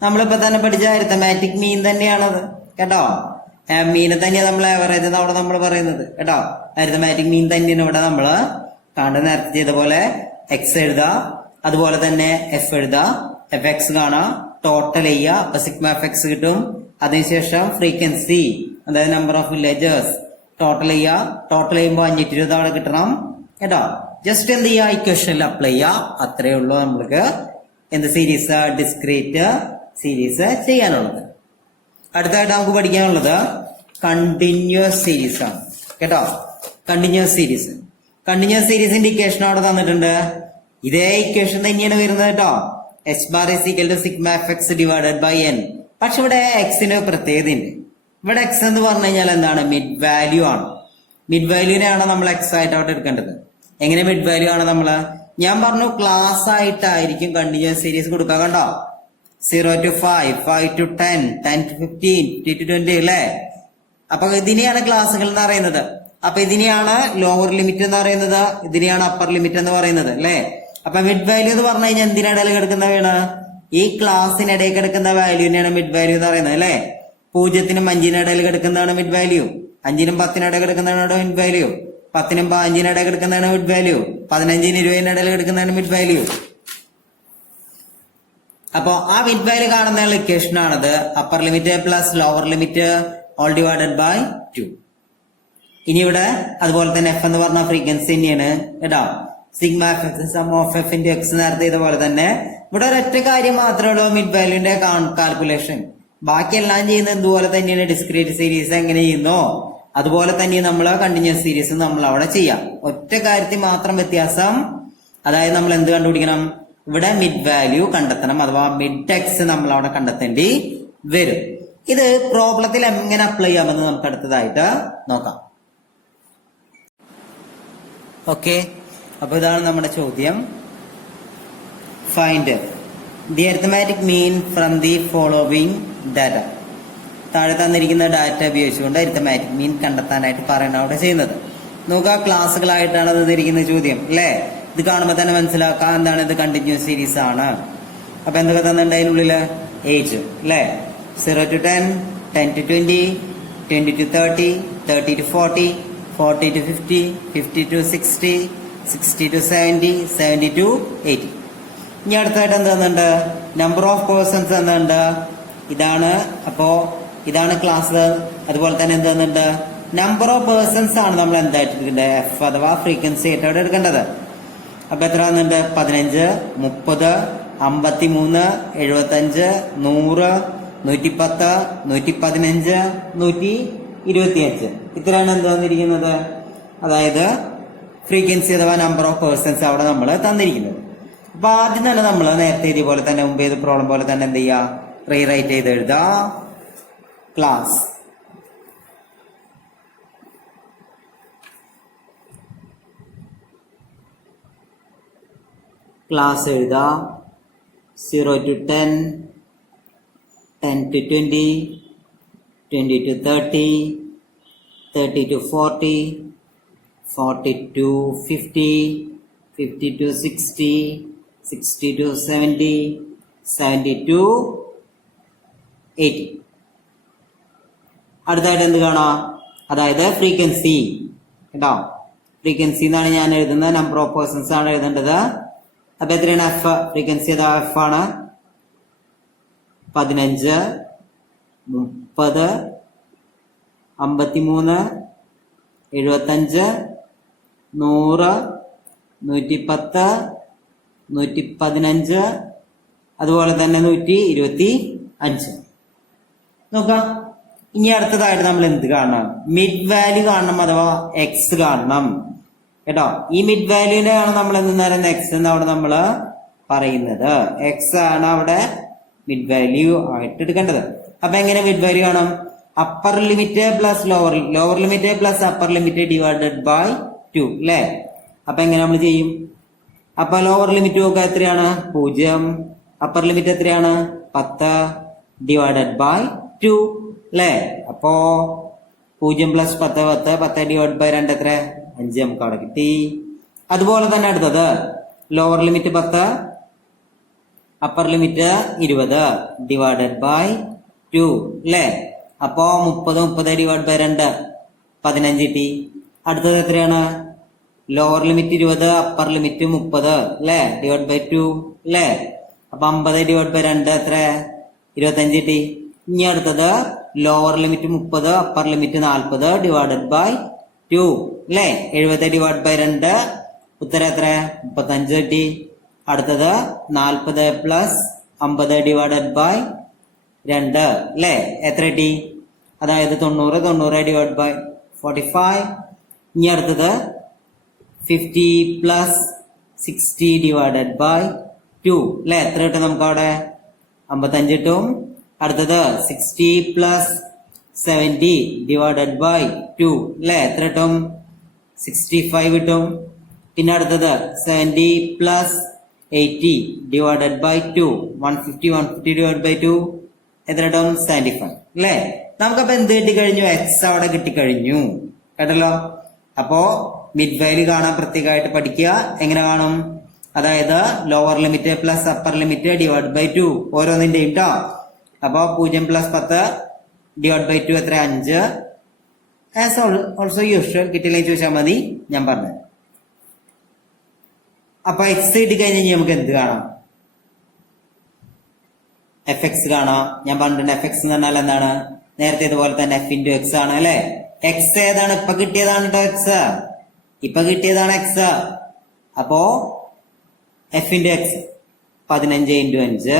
നമ്മളിപ്പോ തന്നെ പഠിച്ച അരിത്തമാറ്റിക് മീൻ തന്നെയാണത് കേട്ടോ. മീനെ തന്നെയാണ് നമ്മൾ ആവറേജ് എന്ന് അവിടെ നമ്മൾ പറയുന്നത് കേട്ടോ. അരിത്തമാറ്റിക് മീൻ തന്നെയാണ് ഇവിടെ നമ്മള് നേരത്തെ ചെയ്ത പോലെ എക്സ് എഴുതാ, അതുപോലെ തന്നെ എഫ് എഴുതാ, എഫ് എക്സ് കാണാം, ടോട്ടൽ ചെയ്യുക, അപ്പൊ സിഗ്മ എഫ് എക്സ് കിട്ടും. അതിനുശേഷം ഫ്രീക്വൻസി, അതായത് നമ്പർ ഓഫ് വില്ലേജേഴ്സ് ടോട്ടൽ ചെയ്യുക. ടോട്ടൽ ചെയ്യുമ്പോൾ 520 അവിടെ കിട്ടണം കേട്ടോ. ജസ്റ്റ് എന്ത് ചെയ്യുക, ഇക്വേഷനിൽ അപ്ലൈ ചെയ്യുക. അത്രയേ ഉള്ളൂ നമ്മൾക്ക് എന്ത് സീരീസ്, ഡിസ്ക്രീറ്റ് സീരീസ് ചെയ്യാനുള്ളത്. അടുത്തായിട്ട് നമുക്ക് പഠിക്കാനുള്ളത് കണ്ടിന്യൂസ് സീരീസ് ആണ് കേട്ടോ. കണ്ടിന്യൂസ് സീരീസ്, കണ്ടിന്യൂസ് സീരീസിന്റെ ഇക്വേഷൻ അവിടെ തന്നിട്ടുണ്ട്. ഇതേ ഇക്വേഷൻ തന്നെയാണ് വരുന്നത് കേട്ടോ. H bar is equal to sigma f x divided by n. പക്ഷെ ഇവിടെ എക്സിന് പ്രത്യേകത ഉണ്ട്. ഇവിടെ എക്സ് എന്ന് പറഞ്ഞു കഴിഞ്ഞാൽ എന്താണ്, മിഡ് വാല്യൂ ആണ്. മിഡ് വാല്യൂനെയാണ് നമ്മൾ എക്സ് ആയിട്ട് അവിടെ എടുക്കേണ്ടത്. എങ്ങനെ മിഡ് വാല്യൂ ആണ് നമ്മള്, ഞാൻ പറഞ്ഞു ക്ലാസ് ആയിട്ടായിരിക്കും കണ്ടിന്യൂസ് സീരീസ് കൊടുക്കുക കണ്ടോ. 0 to 5, 5 to 10, 10 to 15, 10 to 20 അല്ലേ. അപ്പൊ ഇതിനെയാണ് ക്ലാസ്സുകൾ എന്ന് പറയുന്നത്. അപ്പൊ ഇതിനെയാണ് ലോവർ ലിമിറ്റ് എന്ന് പറയുന്നത്, ഇതിനെയാണ് അപ്പർ ലിമിറ്റ് എന്ന് പറയുന്നത് അല്ലെ. അപ്പൊ മിഡ് വാല്യൂ എന്ന് പറഞ്ഞു കഴിഞ്ഞാൽ എന്തിനിടയിൽ കിടക്കുന്നവയാണ്, ഈ ക്ലാസ്സിനിടയിൽ കിടക്കുന്ന വാല്യൂവിനെയാണ് മിഡ് വാല്യൂ എന്ന് പറയുന്നത് അല്ലെ. 0-നും 5-നും ഇടയിൽ കിടക്കുന്നതാണ് മിഡ് വാല്യൂ, 5-നും 10-നും ഇടയിൽ കിടക്കുന്നതാണ് മിഡ് വാല്യൂ, 10-നും 15-നും ഇടയിൽ കിടക്കുന്നതാണ് മിഡ് വാല്യൂ, 15-നും 20-നും ഇടയിൽ കിടക്കുന്നതാണ് മിഡ് വാല്യൂ. അപ്പോ ആ മിഡ് വാല്യൂ കാണുന്ന ഇക്വേഷൻ ആണത് upper limit plus lower limit all divided by 2. ഇനി ഇവിടെ അതുപോലെ തന്നെ എഫ് എന്ന് പറഞ്ഞ ഫ്രീക്വൻസി തന്നെയാണ് കേട്ടോ. Sigma f x sum of f into x നേരത്തെ ഇതുപോലെ തന്നെ. ഇവിടെ ഒരൊറ്റ കാര്യം മാത്രമേ ഉള്ളൂ, മിഡ് വാല്യൂന്റെ കാൽക്കുലേഷൻ. ബാക്കിയെല്ലാം ചെയ്യുന്നത് എന്തുപോലെ തന്നെയാണ്. ഡിസ്ക്രീറ്റ് സീരീസ് എങ്ങനെ ചെയ്യുന്നോ അതുപോലെ തന്നെ നമ്മൾ കണ്ടിന്യൂസ് സീരീസ് നമ്മൾ അവിടെ ചെയ്യാം. ഒറ്റ കാര്യത്തിൽ മാത്രം വ്യത്യാസം, അതായത് നമ്മൾ എന്ത് കണ്ടുപിടിക്കണം, ഇവിടെ മിഡ് വാല്യൂ കണ്ടെത്തണം, അഥവാ മിഡ് എക്സ് നമ്മൾ അവിടെ കണ്ടെത്തേണ്ടി വരും. ഇത് പ്രോബ്ലത്തിൽ എങ്ങനെ അപ്ലൈ ചെയ്യാമെന്ന് നമുക്ക് അടുത്തതായിട്ട് നോക്കാം. ഓക്കെ, അപ്പൊ ഇതാണ് നമ്മുടെ ചോദ്യം. Find the arithmetic mean from the following data. താഴെ തന്നിരിക്കുന്ന ഡാറ്റ ഉപയോഗിച്ചുകൊണ്ട് അരിത്മാറ്റിക് മീൻ കണ്ടെത്താനായിട്ട് പറയണം അവിടെ ചെയ്യുന്നത്. നോക്കുക, ക്ലാസ്സുകളായിട്ടാണ് തന്നിരിക്കുന്ന ചോദ്യം അല്ലേ. ഇത് കാണുമ്പോൾ തന്നെ മനസ്സിലാക്കാം എന്താണ്, ഇത് കണ്ടിന്യൂസ് സീരീസ് ആണ്. അപ്പൊ എന്തൊക്കെ തന്നിട്ടുണ്ട് അതിനുള്ളില്, ഏജ് അല്ലെ, 0 to 10, 10 to 20, 20 to 30, 30 to 40, 40 to 50, 50 to 60, 60 to 70, 70 to 80. ഇനി അടുത്തായിട്ട് എന്ത് തന്നിട്ടുണ്ട്, നമ്പർ ഓഫ് പേഴ്സൺസ് തന്നിട്ടുണ്ട്. ഇതാണ്, അപ്പോ ഇതാണ് ക്ലാസ്. അതുപോലെ തന്നെ എന്ത് തന്നിട്ടുണ്ട്, നമ്പർ ഓഫ് പേഴ്സൺസ് ആണ് നമ്മൾ എന്തായിട്ട് എടുക്കേണ്ടത്, എഫ് അഥവാ ഫ്രീക്വൻസി ആയിട്ട് അവിടെ എടുക്കേണ്ടത്. അപ്പൊ എത്ര വന്നിട്ടുണ്ട്, 15, 30, 53, 75, 100, 110, 115, 125. ഇത്രയാണ് എന്ത് തന്നിരിക്കുന്നത്, അതായത് ഫ്രീക്വൻസി അഥവാ നമ്പർ ഓഫ് പേഴ്സൺസ് അവിടെ നമ്മൾ തന്നിരിക്കുന്നത്. അപ്പൊ ആദ്യം തന്നെ നമ്മൾ നേരത്തെ ഇതുപോലെ തന്നെ മുമ്പ് ചെയ്ത പ്രോബ്ലം പോലെ തന്നെ എന്ത് ചെയ്യുക, റീറൈറ്റ് ചെയ്ത് എഴുതാ. ക്ലാസ് ക്ലാസ് എഴുതാ. 0 to 10, 10 to 20, 20 to 30, 30 to 40, 40 to 50, 50 to 60, 60 to 70, 70 to 80. അടുത്തായിട്ട് എന്ത് കാണാം, അതായത് ഫ്രീക്വൻസി കേട്ടോ. ഫ്രീക്വൻസി എന്നാണ് ഞാൻ എഴുതുന്നത്, നമ്പർ ഓഫ് പേഴ്സൺസ് ആണ് എഴുതേണ്ടത്. അപ്പൊ എത്രയാണ് എഫ്, ഫ്രീക്വൻസി അതാ എഫ് ആണ്. 15, 30, 53, 75, 100, 110, 115, അതുപോലെ തന്നെ 125. നോക്കാം. ഇനി അടുത്തതായിട്ട് നമ്മൾ എന്ത് കാണണം, മിഡ് വാല്യൂ കാണണം, അഥവാ എക്സ് കാണണം കേട്ടോ. ഈ മിഡ് വാല്യൂവിനെയാണ് നമ്മൾ എന്ത് പറയുന്നത്, എക്സ് എന്ന് അവിടെ നമ്മൾ പറയുന്നത്. എക്സ് ആണ് അവിടെ മിഡ് വാല്യൂ ആയിട്ട് എടുക്കേണ്ടത്. അപ്പൊ എങ്ങനെ മിഡ് വാല്യൂ കാണും, upper limit plus lower limit plus upper limit divided by 2 അല്ലേ. അപ്പൊ എങ്ങനെ നമ്മൾ ചെയ്യും, അപ്പൊ ലോവർ ലിമിറ്റ് നോക്കുക എത്രയാണ് 0. അപ്പർ ലിമിറ്റ് എത്രയാണ് 10 ഡിവൈഡഡ് ബൈ 2 അല്ലേ. അപ്പോ 0 പ്ലസ് 10 10 ഡിവൈഡ് ബൈ 2 എത്ര 5 നമുക്ക് അവിടെ കിട്ടി. അതുപോലെ തന്നെ അടുത്തത് lower limit 10 upper limit 20 divided by 2 അല്ലേ. അപ്പോ 30 ഡിവൈഡ് ബൈ 2 15 കിട്ടി. അടുത്തത് എത്രയാണ് ലോവർ ലിമിറ്റ് 20 അപ്പർ ലിമിറ്റ് 30 അല്ലേ ഡിവൈഡ് ബൈ 2 അല്ലേ. അപ്പൊ 50 ഡിവൈഡ് ബൈ 2 എത്ര 25 കിട്ടി. ഇനി അടുത്തത് lower limit 30 upper limit 40 divided by 2 അല്ലേ. 70 ഡിവൈഡ് ബൈ 2 ഉത്തരം എത്ര 35 കിട്ടി. അടുത്തത് 40 പ്ലസ് 50 ഡിവൈഡഡ് ബൈ 2 അല്ലേ എത്ര കിട്ടി. അതായത് 90 ഡിവൈഡ് ബൈ 45. ഇനി അടുത്തത് 50 പ്ലസ് 60 ഡിവൈഡഡ് ബൈ 2 അല്ലെ എത്ര കിട്ടും നമുക്ക് അവിടെ 55 കിട്ടും. അടുത്തത് 60 പ്ലസ് 70 ഡിവൈഡഡ് ബൈ 2 അല്ലെ എത്ര കിട്ടും 65 കിട്ടും. പിന്നെ അടുത്തത് 70 plus 80 divided by 2 150 divide by 2 എത്ര കിട്ടും 75 അല്ലെ. നമുക്കപ്പോ എന്ത് കിട്ടിക്കഴിഞ്ഞു എക്സ് അവിടെ കിട്ടിക്കഴിഞ്ഞു കേട്ടല്ലോ. അപ്പോ മിഡ് വാല്യൂ കാണാൻ പ്രത്യേകമായിട്ട് പഠിക്കുക. എങ്ങനെ കാണും, അതായത് lower limit plus upper limit divide by 2 ഓരോന്നിന്റെയും ട്ടോ. അപ്പോ 0 പ്ലസ് 10 ഡിവൈഡ് ബൈ 2 എത്ര 5. ആസ് ഓൾസോ യൂഷ്വൽ കിട്ടിയില്ലെങ്കിൽ ചോദിച്ചാൽ മതി, ഞാൻ പറഞ്ഞു. അപ്പൊ എക്സ് കിട്ടിക്കഴിഞ്ഞാൽ നമുക്ക് എന്ത് കാണാം, എഫ് എക്സ് കാണാം. ഞാൻ പറഞ്ഞിട്ടുണ്ട് എഫ് എക്സ് എന്ന് പറഞ്ഞാൽ എന്താണ്, നേരത്തെ ഇതുപോലെ തന്നെ എഫ് ഇൻറ്റു എക്സ് ആണ് അല്ലെ. എക്സ് ഏതാണ് ഇപ്പൊ കിട്ടിയതാണ് കേട്ടോ, എക്സ് ഇപ്പൊ കിട്ടിയതാണ് എക്സ്. അപ്പോ F into X 15 into 5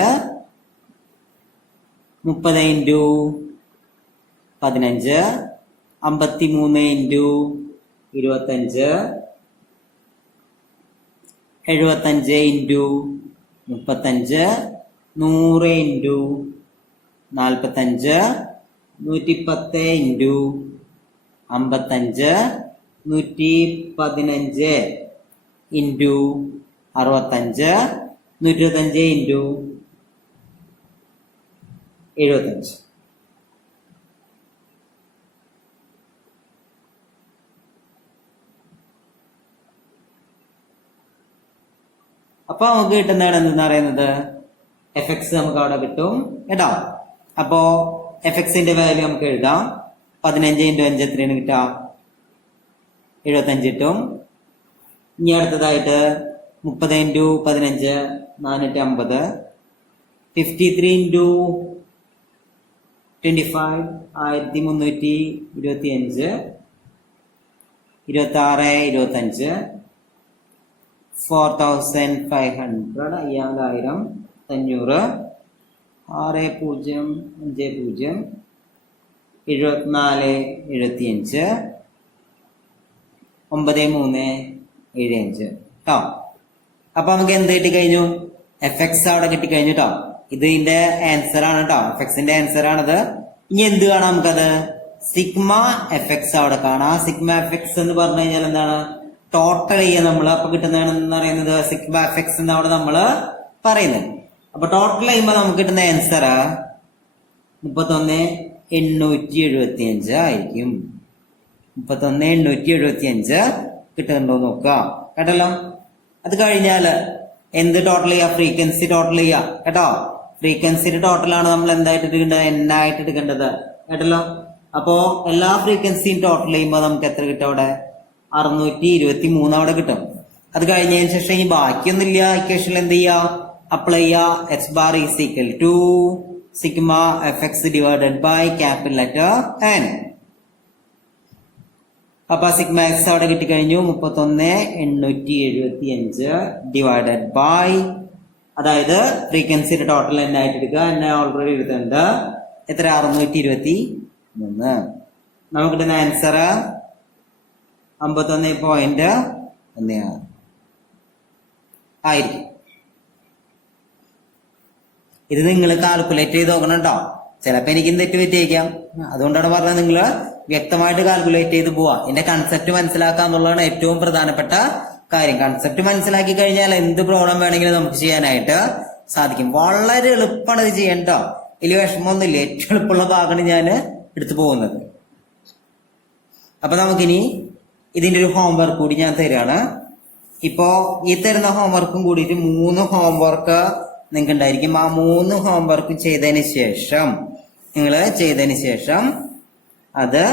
30 into 15 53 into 25 75 into 35 100 into 45 110 into 55 115 into 65 125 into 75. അപ്പൊ നമുക്ക് കിട്ടുന്നതാണ് എന്തെന്ന് പറയുന്നത് എഫ് എക്സ് നമുക്ക് അവിടെ കിട്ടും കേട്ടോ. അപ്പോ എഫ് എക്സിന്റെ വാല്യൂ നമുക്ക് എഴുതാം. 15 ഇൻറ്റു 5 എത്രയാണ് കിട്ടുക 75 കിട്ടും. ഇനി അടുത്തതായിട്ട് 30 ഇൻറ്റു 15 450 53 ഇൻറ്റു 25 1325 26 25 4500 5000 500 6050 74 75 9375 കേട്ടോ. അപ്പൊ നമുക്ക് എന്ത് കിട്ടിക്കഴിഞ്ഞു, എഫ് എക്സ് അവിടെ കിട്ടിക്കഴിഞ്ഞു കേട്ടോ. ഇതിന്റെ ആൻസർ ആണ് കേട്ടോ, എഫ് എക്സിന്റെ ആൻസർ ആണത്. ഇനി എന്ത് കാണാം നമുക്കത്, സിഗ്മ എഫ് എക്സ് അവിടെ കാണാം. സിഗ്മ എഫ് എക്സ് എന്ന് പറഞ്ഞു കഴിഞ്ഞാൽ എന്താണ്, ടോട്ടൽ ചെയ്യുക നമ്മള്. അപ്പൊ കിട്ടുന്നതാണ് എന്ന് പറയുന്നത് സിഗ്മ എഫ് എക്സ് എന്ന് അവിടെ നമ്മള് പറയുന്നത്. അപ്പൊ ടോട്ടൽ ചെയ്യുമ്പോ നമുക്ക് കിട്ടുന്ന ആൻസർ 31,875 ആയിരിക്കും. 31,875 കിട്ടുന്നുണ്ടോ നോക്കുക കേട്ടല്ലോ. അത് കഴിഞ്ഞാല് എന്ത് ടോട്ടൽ ചെയ്യുക, ഫ്രീക്വൻസി ടോട്ടൽ ചെയ്യുക കേട്ടോ. ഫ്രീക്വൻസിയുടെ ടോട്ടലാണ് നമ്മൾ എന്തായിട്ട് എടുക്കേണ്ടത്, എൻ ആയിട്ട് എടുക്കേണ്ടത് കേട്ടല്ലോ. അപ്പോ എല്ലാ ഫ്രീക്വൻസിയും ടോട്ടൽ ചെയ്യുമ്പോൾ നമുക്ക് എത്ര കിട്ടും അവിടെ 623 അവിടെ കിട്ടും. അത് കഴിഞ്ഞതിന് ശേഷം ഈ ബാക്കിയൊന്നുമില്ല, ഇക്വേഷനിൽ എന്ത് ചെയ്യുക, അപ്ലൈ ചെയ്യുക. H bar is equal to sigma f x divided by capital letter n. അപ്പൊ സിഗ്മ എക്സ് അവിടെ കിട്ടിക്കഴിഞ്ഞു 31,875 ഡിവൈഡഡ് ബൈ, അതായത് ഫ്രീക്വൻസിയുടെ ടോട്ടൽ എൻ ആയിട്ട് എടുക്കുക. എന്നെ ഓൾറെഡി എടുത്തിട്ടുണ്ട്. എത്ര 623. നമുക്ക് കിട്ടുന്ന ആൻസർ 51.16 ആയിരിക്കും. ഇത് നിങ്ങൾ കാൽക്കുലേറ്റ് ചെയ്ത് നോക്കണം കേട്ടോ. ചിലപ്പോ എനിക്കും തെറ്റ് പറ്റിയേക്കാം, അതുകൊണ്ടാണ് പറഞ്ഞത് നിങ്ങൾ വ്യക്തമായിട്ട് കാൽക്കുലേറ്റ് ചെയ്ത് പോവാ. ഇതിന്റെ കൺസെപ്റ്റ് മനസ്സിലാക്കുക എന്നുള്ളതാണ് ഏറ്റവും പ്രധാനപ്പെട്ട കാര്യം. കൺസെപ്റ്റ് മനസ്സിലാക്കി കഴിഞ്ഞാൽ എന്ത് പ്രോബ്ലം വേണമെങ്കിലും നമുക്ക് ചെയ്യാനായിട്ട് സാധിക്കും. വളരെ എളുപ്പമാണ് ഇത് ചെയ്യാൻ കേട്ടോ. വലിയ വിഷമമൊന്നുമില്ല. ഏറ്റവും എളുപ്പമുള്ള ഭാഗമാണ് ഞാൻ എടുത്തു പോകുന്നത്. അപ്പൊ നമുക്കിനി ഇതിന്റെ ഒരു ഹോംവർക്ക് കൂടി ഞാൻ തരാണ്. ഇപ്പോ ഈ തരുന്ന ഹോംവർക്കും കൂടിയിട്ട് 3 ഹോംവർക്ക് നിങ്ങൾക്ക് ഉണ്ടായിരിക്കും. ആ 3 ഹോംവർക്ക് ചെയ്തതിന് ശേഷം അത്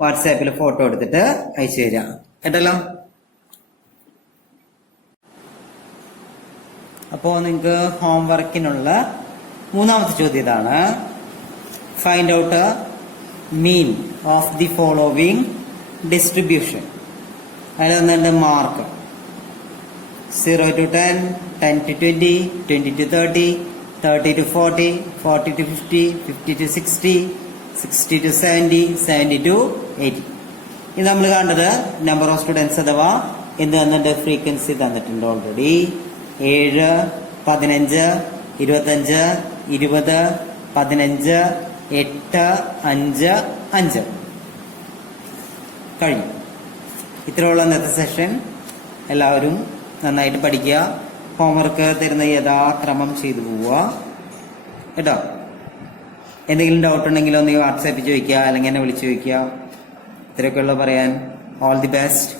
വാട്സാപ്പിൽ ഫോട്ടോ എടുത്തിട്ട് അയച്ചു തരാം കേട്ടല്ലോ. അപ്പോ നിങ്ങൾക്ക് ഹോംവർക്കിനുള്ള 3ാമത്തെ ചോദ്യം ഇതാണ്. Find out mean of the following distribution. അതിൽ mark 0 to 10, 10 to 20, 20 to 30, 30 to 40, 40 to 50, 50 to 60, 60 to 70, 70 to 80. ഇത് നമ്മൾ കണ്ടത് നമ്പർ ഓഫ് സ്റ്റുഡൻസ് അഥവാ എന്ത് തന്നിട്ട് ഫ്രീക്വൻസി തന്നിട്ടുണ്ട് ഓൾറെഡി. 7, 15, 25, 20, 15, 8, 5, 5 കഴിഞ്ഞു. ഇത്രയുള്ള ഇന്നത്തെ സെഷൻ. എല്ലാവരും നന്നായിട്ട് പഠിക്കുക. ഹോംവർക്ക് തരുന്ന യഥാക്രമം ചെയ്തു പോവുക കേട്ടോ. എന്തെങ്കിലും ഡൗട്ട് ഉണ്ടെങ്കിൽ ഒന്ന് വാട്സാപ്പിൽ ചോദിക്കുക, അല്ലെങ്കിൽ എന്നെ വിളിച്ചു ചോദിക്കുക. ഇത്രയൊക്കെയുള്ള പറയാൻ. All the best.